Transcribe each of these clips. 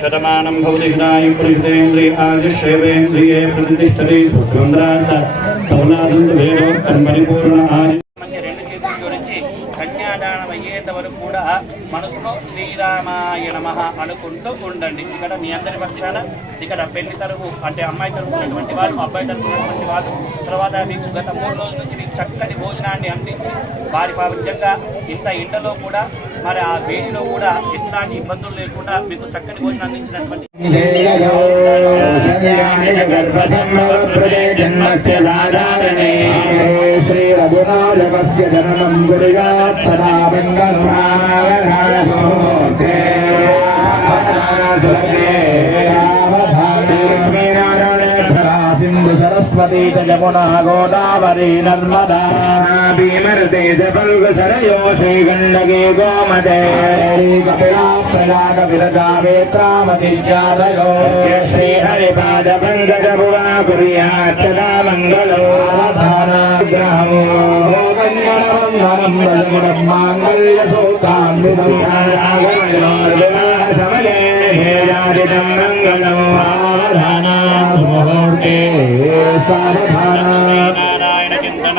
शतमानं भवति हिताय पुरुषेन्द्रिय आयुष्येवेन्द्रिये प्रतिष्ठते सुखन्द्रात सौनादं वेदो कर्मणि पूर्ण आदि కన్యాదానం అయ్యేంత వరకు కూడా మనసులో శ్రీరామాయ నమః అనుకుంటూ ఉండండి. ఇక్కడ మీ అందరి పక్షాన ఇక్కడ పెళ్లి తరపు అంటే అమ్మాయి తరపునటువంటి వాళ్ళు, అబ్బాయి తరపునటువంటి వాళ్ళు, తర్వాత మీకు గత 3 రోజుల నుంచి మీకు చక్కటి భోజనాన్ని అందించి వారి పావిత్యంగా ఇంత ఇంటలో కూడా మరి ఆ వేడిలో కూడా ఎట్లాంటి ఇబ్బందులు లేకుండా మీకు చక్కటి భోజనం అందించినటువంటి శ్రీ రఘునాథకస్య జననం గురుయాత్ సదా మంగళమావధానోతే సింధు సరస్వతీ జమునా గోదావరి నర్మదా భీమరతే జల్గు సరయో శ్రీ గండకే గోమతే కపిలా ప్రయాగ విరజా వేత్రామతిజాదయో శ్రీ హరిపాద పంకజ భువా కుర్యాత్ సదా మంగళో గ్రహమో మాంగళ్య సూత్రం సమలే హేయాదితం మంగళం ఆవధానా ముహూర్తే నారాయణ చింతన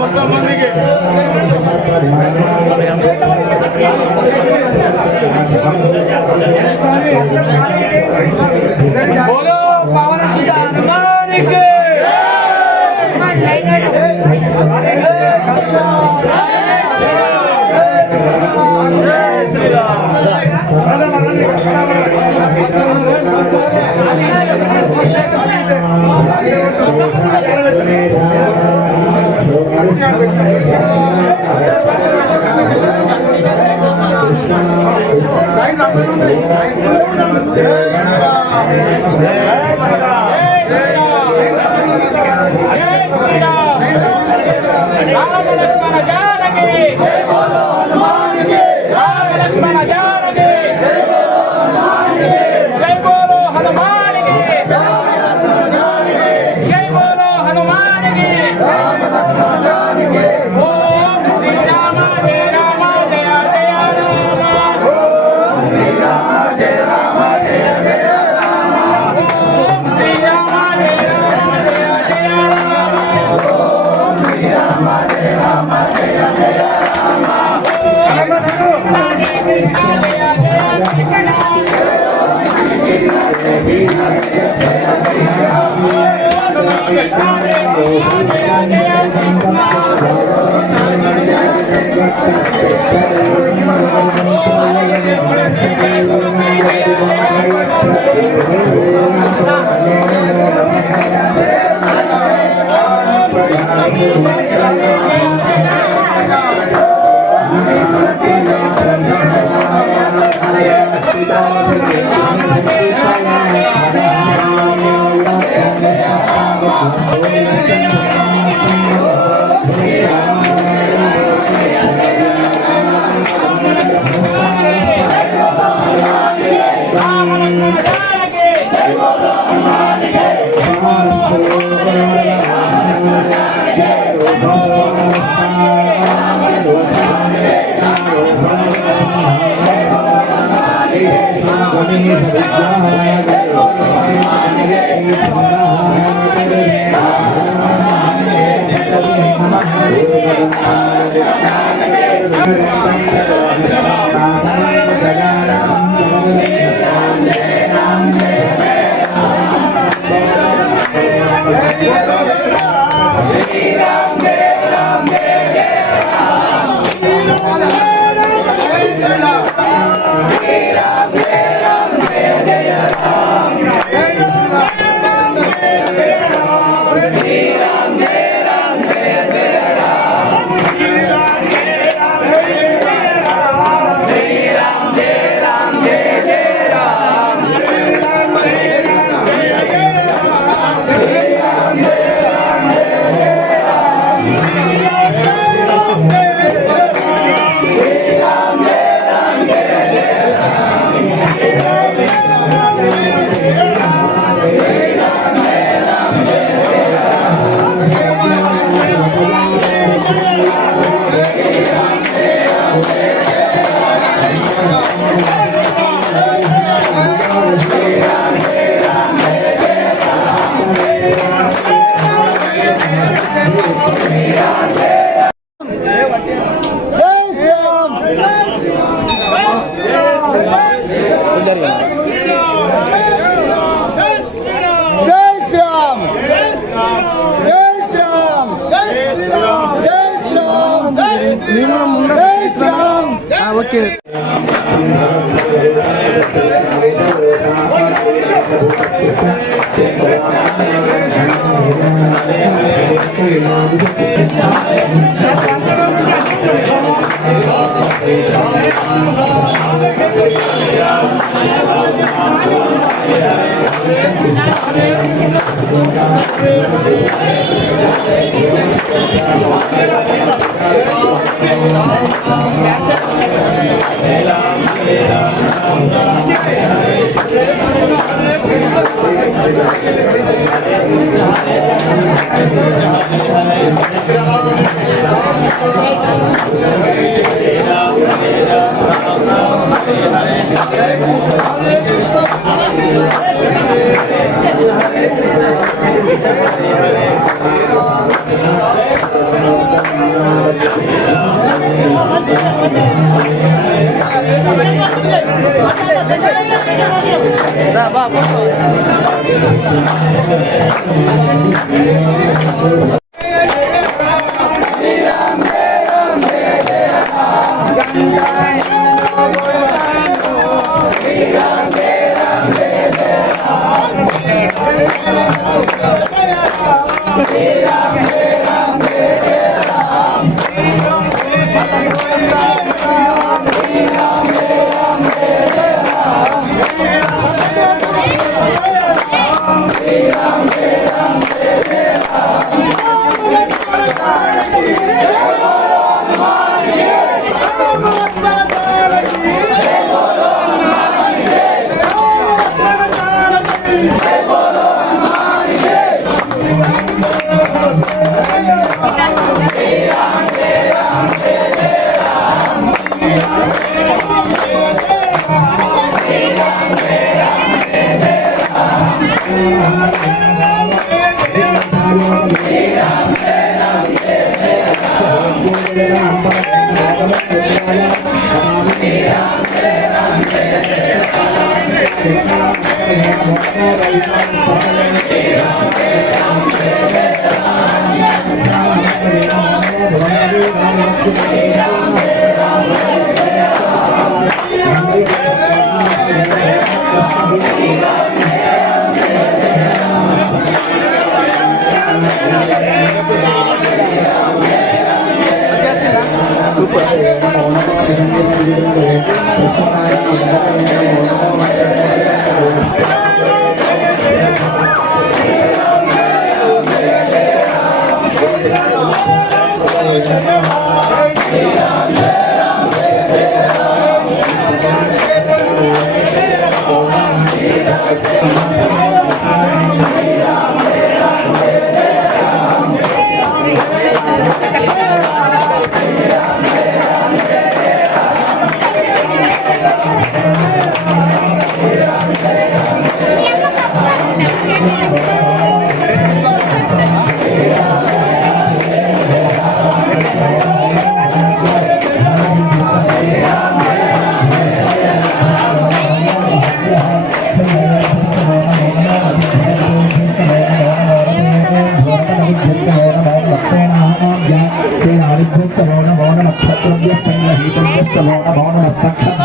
మొత్తం మందికి बोलो पवन सुत हनुमान की Thank you.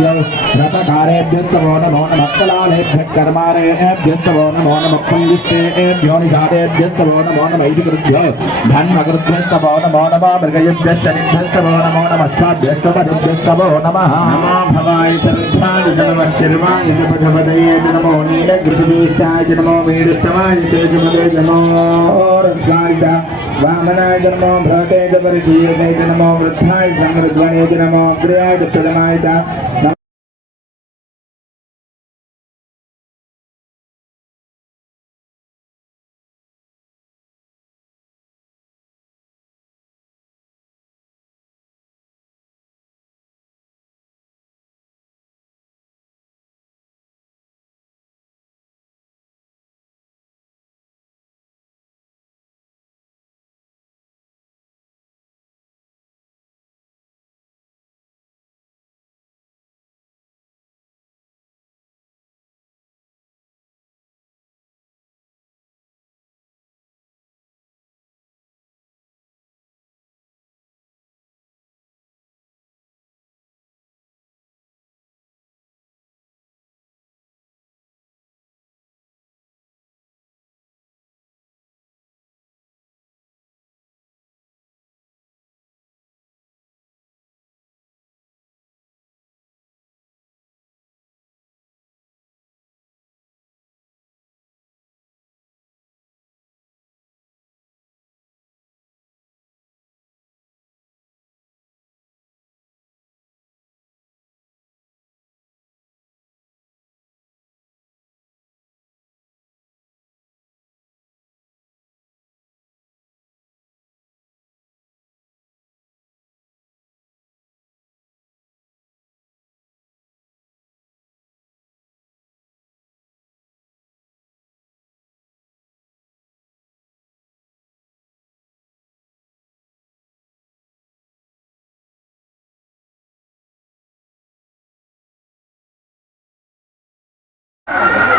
रतकारेभ्यो नमो नमः मत्कलालेभ्यः कर्मारेभ्यो नमो नमः पुल्लिष्टेभ्यो निषादेभ्यो नमो नमः इतिकृभ्यो धन्मकृभ्यो नमो नमः मृगयेभ्यः शनिभ्यो नमो नमः स्वाभ्यस्तमरुभ्यो नमः नमो भवाय सर्वाय जलमश्चर्वाय जपधपदये नमो नीलगृहवीशाय नमो वीरस्तमाय तेजमदे नमो रस्वाय वामनाय नमो भवते जपरिशीये नमो वृद्धाय समृद्ध्वने नमो अग्रयाय दक्षिणाय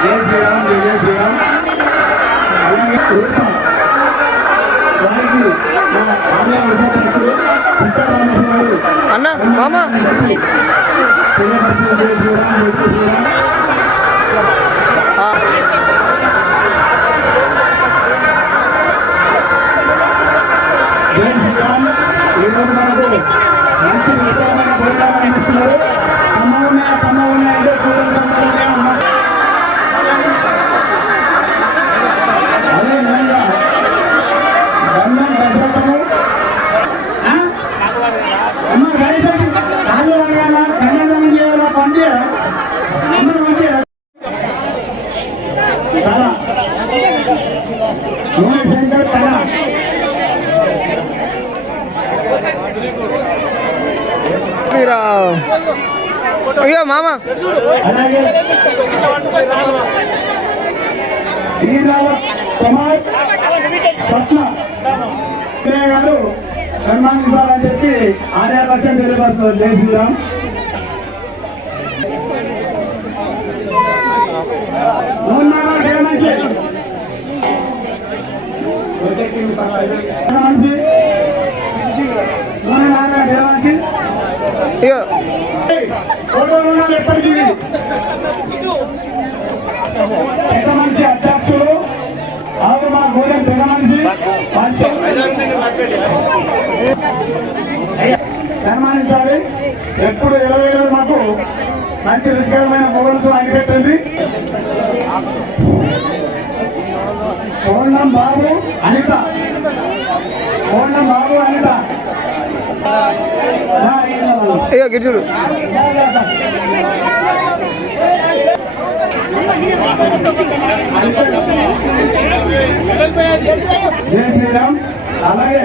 जय श्री राम जय श्री राम అన్న మామ మంచి విషయమైన ప్రోగ్రాం ఇస్తున్నారు. తమ్మ అంటే అదే విధంగా దండం దర్శకము అమ్మ గణేశం కాళ్ళు అడగాల కన్యాదానం చేయాలా పండి అందరూ మంచి చాలా శంకర్ కళ అయ్యో మామ అలాగే కుమార్ స్వప్న గారు సన్మానించాలని చెప్పి 6% తెలియపరుస్తున్నారు. జై శ్రీరామ్. ఎప్పటికీ పెద్ద మనిషి అధ్యక్షుడు ఆవిడ మా గోడెం పెద్ద మనిషి సన్మానించాలి. ఎప్పుడు ఎలవేలు మాకు మంచి రుచికరమైన మొగలతో ఆయన పెట్టండి. కోండం బాబు అనిత అయ్యో గిడ్డు జై శ్రీరామ్. అలాగే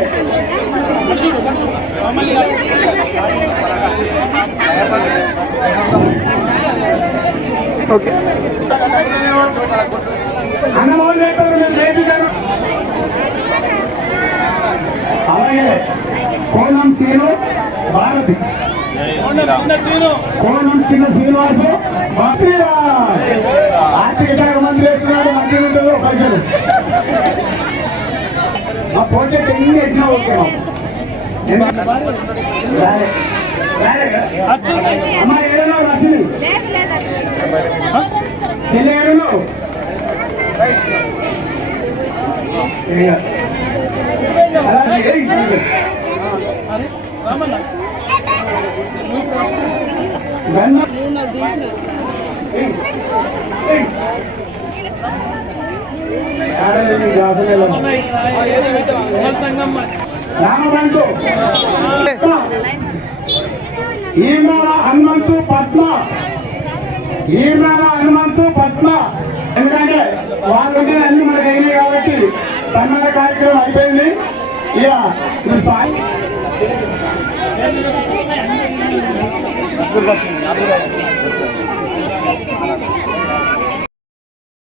ఓకే అన్నమోహన్ గారు అలాగే కోణం సీను భారతి కోణం చిన్న శ్రీనివాసు ఆర్థిక శాఖ మంత్రి వేస్తున్నాడు. మంత్రి ఉంటుంది పైసలు ఆ ప్రాజెక్ట్ ఎన్ని వేసినా ఓకే. అమ్మా ఏడలో రచని తెలియను రామబంధు ఈమెల హనుమంతు పద్మ ఎందుకంటే వాళ్ళు అన్ని మనకు అయినాయి కాబట్టి సన్మాన కార్యక్రమం అయిపోయింది. ఇక